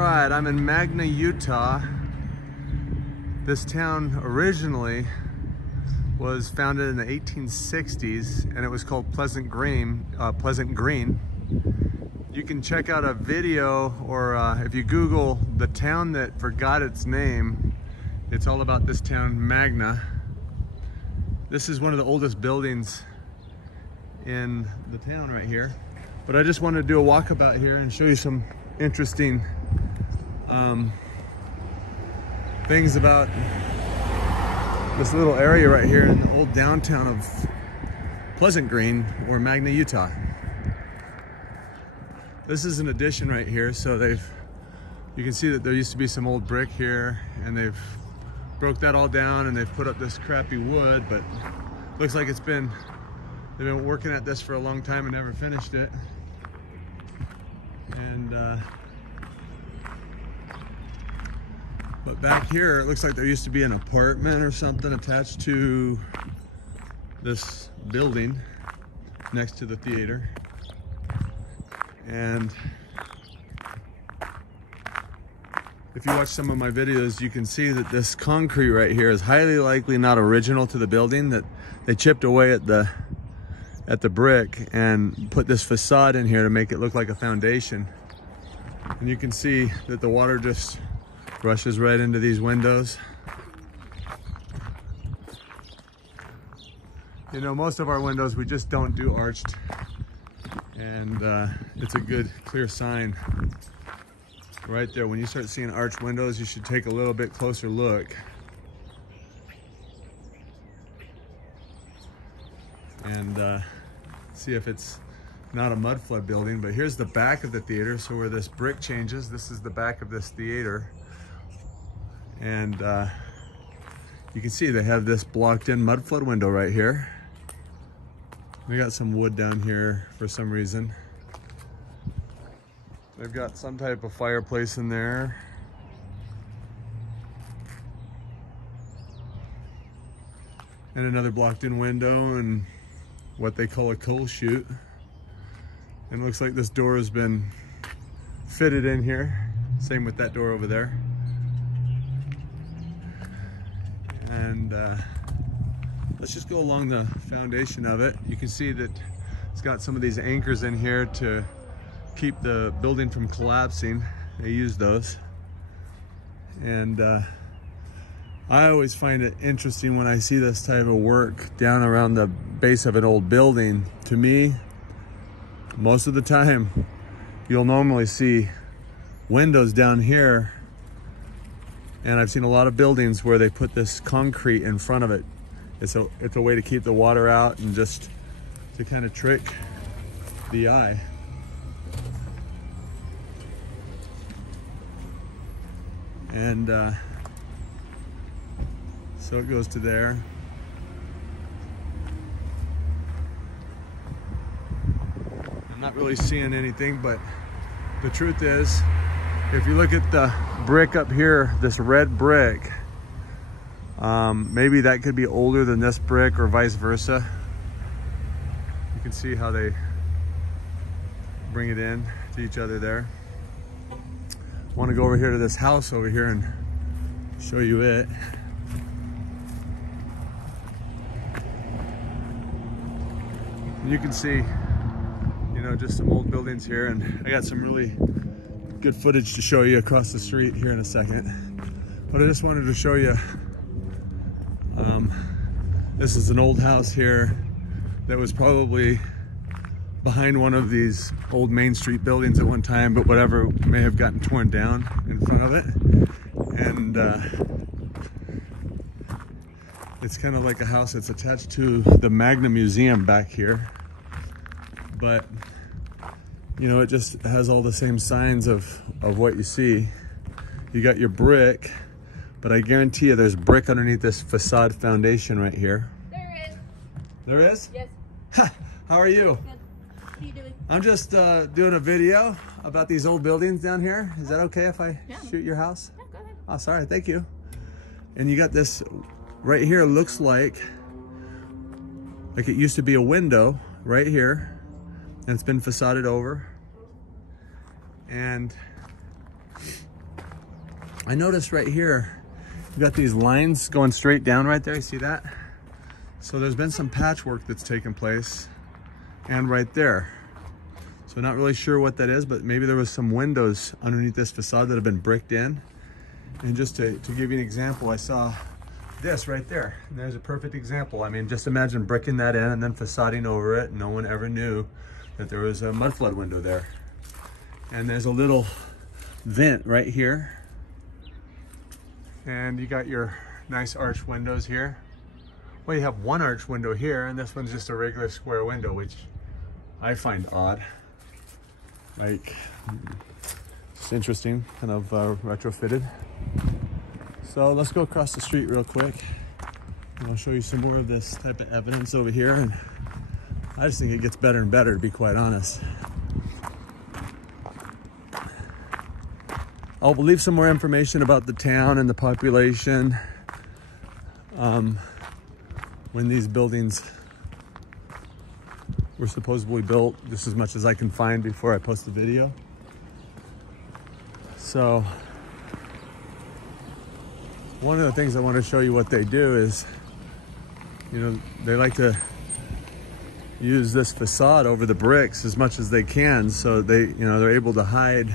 Alright, I'm in Magna, Utah. This town originally was founded in the 1860s and it was called Pleasant Green. You can check out a video, or if you Google the town that forgot its name, it's all about this town, Magna. This is one of the oldest buildings in the town right here. But I just wanted to do a walkabout here and show you some interesting things about this little area right here in the old downtown of Pleasant Green, or Magna, Utah. This is an addition right here, so you can see that there used to be some old brick here, and they've broke that all down and they've put up this crappy wood, but looks like they've been working at this for a long time and never finished it. And but back here, it looks like there used to be an apartment or something attached to this building next to the theater. And if you watch some of my videos, you can see that this concrete right here is highly likely not original to the building, that they chipped away at the brick and put this facade in here to make it look like a foundation. And you can see that the water just rushes right into these windows. You know, most of our windows we just don't do arched, and it's a good clear sign right there. When you start seeing arched windows, you should take a little bit closer look. And see if it's not a Mudflood building. But here's the back of the theater, so where this brick changes, this is the back of this theater. And you can see they have this blocked in Mudflood window right here. We got some wood down here for some reason. They've got some type of fireplace in there. And another blocked in window and what they call a coal chute. And it looks like this door has been fitted in here. Same with that door over there. And let's just go along the foundation of it. You can see that it's got some of these anchors in here to keep the building from collapsing. They use those. And I always find it interesting when I see this type of work down around the base of an old building. To me, most of the time, you'll normally see windows down here. And I've seen a lot of buildings where they put this concrete in front of it. It's a way to keep the water out and just to kind of trick the eye. And so it goes to there. I'm not really seeing anything, but the truth is, if you look at the brick up here, this red brick, maybe that could be older than this brick or vice versa. You can see how they bring it in to each other there. I want to go over here to this house over here and show you it. You can see, you know, just some old buildings here, and I got some really good footage to show you across the street here in a second. But I just wanted to show you, this is an old house here that was probably behind one of these old Main Street buildings at one time, but whatever, may have gotten torn down in front of it. And it's kind of like a house that's attached to the Magna Museum back here. But you know, it just has all the same signs of what you see. You got your brick, but I guarantee you there's brick underneath this facade foundation right here. There is. There is? Yes. How are you? Good. What are you doing? I'm just doing a video about these old buildings down here. Is that okay if I shoot your house? Yeah, go ahead. Oh, sorry, thank you. And you got this right here, looks like it used to be a window right here, and it's been facaded over. And I noticed right here, you got these lines going straight down right there. You see that? So there's been some patchwork that's taken place, and right there. So not really sure what that is, but maybe there was some windows underneath this facade that have been bricked in. And just to give you an example, I saw this right there. And there's a perfect example. I mean, just imagine bricking that in and then facading over it. No one ever knew that there was a mudflood window there. And there's a little vent right here. And you got your nice arch windows here. Well, you have one arch window here, and this one's just a regular square window, which I find odd. Like, it's interesting, kind of retrofitted. So let's go across the street real quick, and I'll show you some more of this type of evidence over here. And I just think it gets better and better, to be quite honest. I'll leave some more information about the town and the population when these buildings were supposedly built, just as much as I can find before I post the video. So one of the things I want to show you what they do is, you know, they like to use this facade over the bricks as much as they can, so they, you know, they're able to hide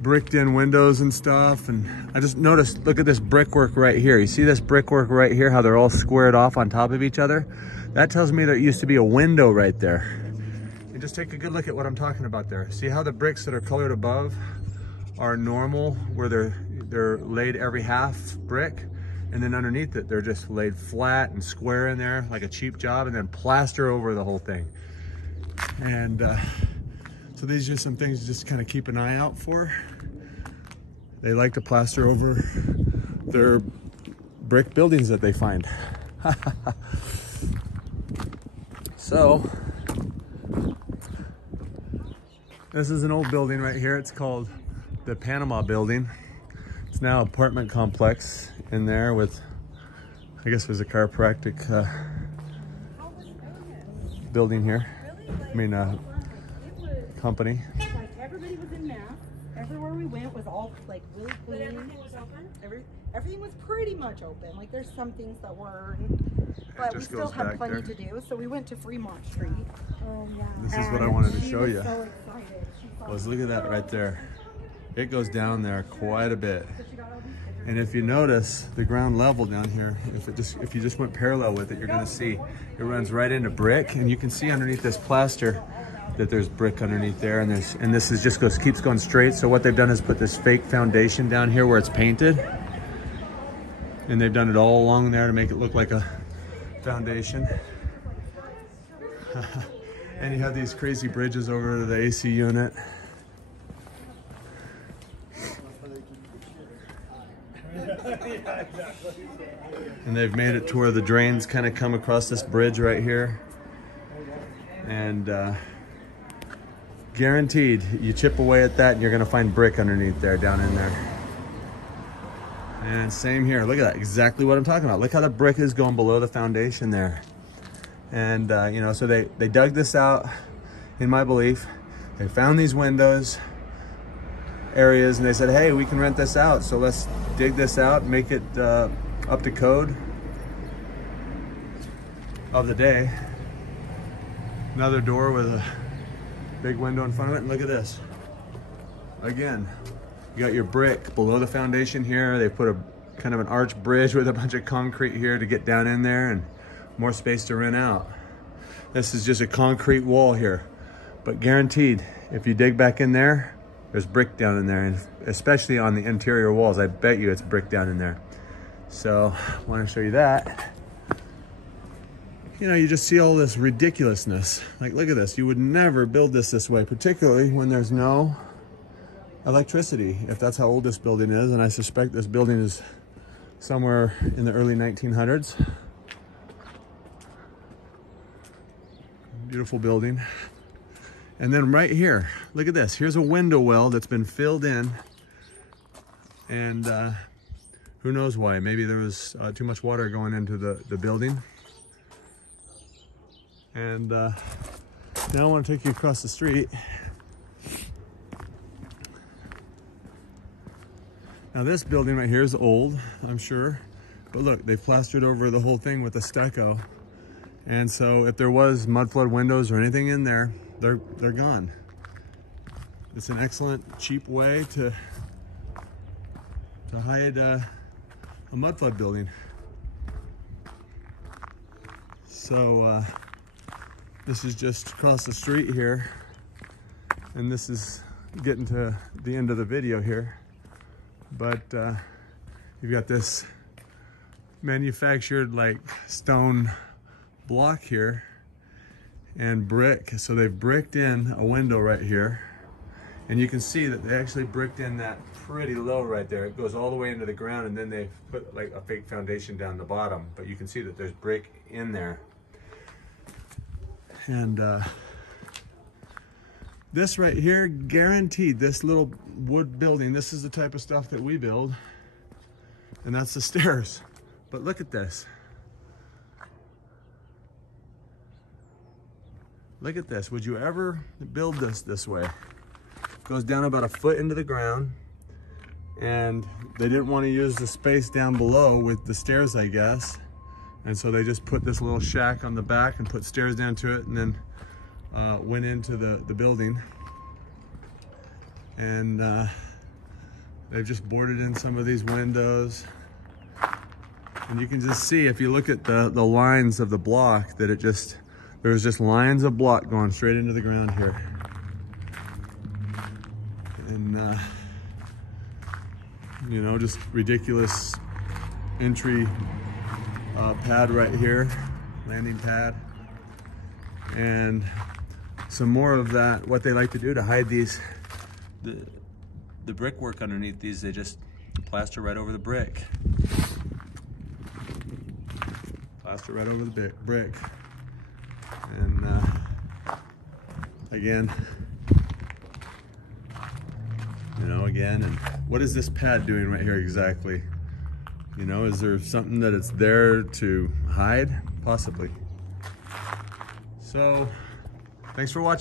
bricked in windows and stuff. And I just noticed, look at this brickwork right here. You see this brickwork right here, how they're all squared off on top of each other? That tells me there used to be a window right there. And just take a good look at what I'm talking about there. See how the bricks that are colored above are normal, where they're laid every half brick, and then underneath it they're just laid flat and square in there like a cheap job, and then plaster over the whole thing. And so these are some things to just kind of keep an eye out for. They like to plaster over their brick buildings that they find. So this is an old building right here. It's called the Panama Building. It's now an apartment complex in there with, I guess there's a chiropractic building here. I mean, company. Like everybody was in mass. Everywhere we went was all like really clean. But everything was open? Everything was pretty much open. Like there's some things that weren't, but we still had plenty to do. So we went to Fremont Street. Oh yeah. This is what I wanted to show you. So excited. Look at that right there. It goes down there quite a bit. And if you notice the ground level down here, if you just went parallel with it, you're gonna see it runs right into brick, and you can see underneath this plaster that there's brick underneath there, and this is just keeps going straight. So what they've done is put this fake foundation down here where it's painted, and they've done it all along there to make it look like a foundation. And you have these crazy bridges over to the AC unit. And they've made it to where the drains kind of come across this bridge right here. And guaranteed, you chip away at that and you're gonna find brick underneath there, down in there. And same here, look at that, exactly what I'm talking about. Look how the brick is going below the foundation there. And you know, so they dug this out, in my belief. They found these windows areas and they said, hey, we can rent this out, so let's dig this out, make it up to code of the day. Another door with a big window in front of it, and look at this. Again, you got your brick below the foundation here. They put a kind of an arch bridge with a bunch of concrete here to get down in there, and more space to rent out. This is just a concrete wall here, but guaranteed, if you dig back in there, there's brick down in there, and especially on the interior walls, I bet you it's brick down in there. So I want to show you that. You know, you just see all this ridiculousness. Like, look at this. You would never build this way, particularly when there's no electricity, if that's how old this building is. And I suspect this building is somewhere in the early 1900s. Beautiful building. And then right here, look at this. Here's a window well that's been filled in. And who knows why? Maybe there was too much water going into the building. And Now I want to take you across the street. Now this building right here is old, I'm sure, but look, they plastered over the whole thing with a stucco. And so if there was mud flood windows or anything in there, they're gone. It's an excellent, cheap way to hide a mud flood building. So this is just across the street here, and this is getting to the end of the video here. But you've got this manufactured like stone block here and brick. So they've bricked in a window right here, and you can see that they actually bricked in that pretty low right there. It goes all the way into the ground, and then they've put like a fake foundation down the bottom, but you can see that there's brick in there. And this right here, guaranteed, this little wood building, this is the type of stuff that we build, and that's the stairs. But look at this. Look at this. Would you ever build this way? It goes down about a foot into the ground, and they didn't want to use the space down below with the stairs, I guess. And so they just put this little shack on the back and put stairs down to it, and then went into the building. And they've just boarded in some of these windows. And you can just see, if you look at the lines of the block, that there's just lines of block going straight into the ground here. And you know, just ridiculous entry pad right here, landing pad. And some more of that, what they like to do to hide these, the brickwork underneath these, they just plaster right over the brick. Plaster right over the brick. And again, you know, and what is this pad doing right here exactly? You know, is there something that it's there to hide? Possibly. So, thanks for watching.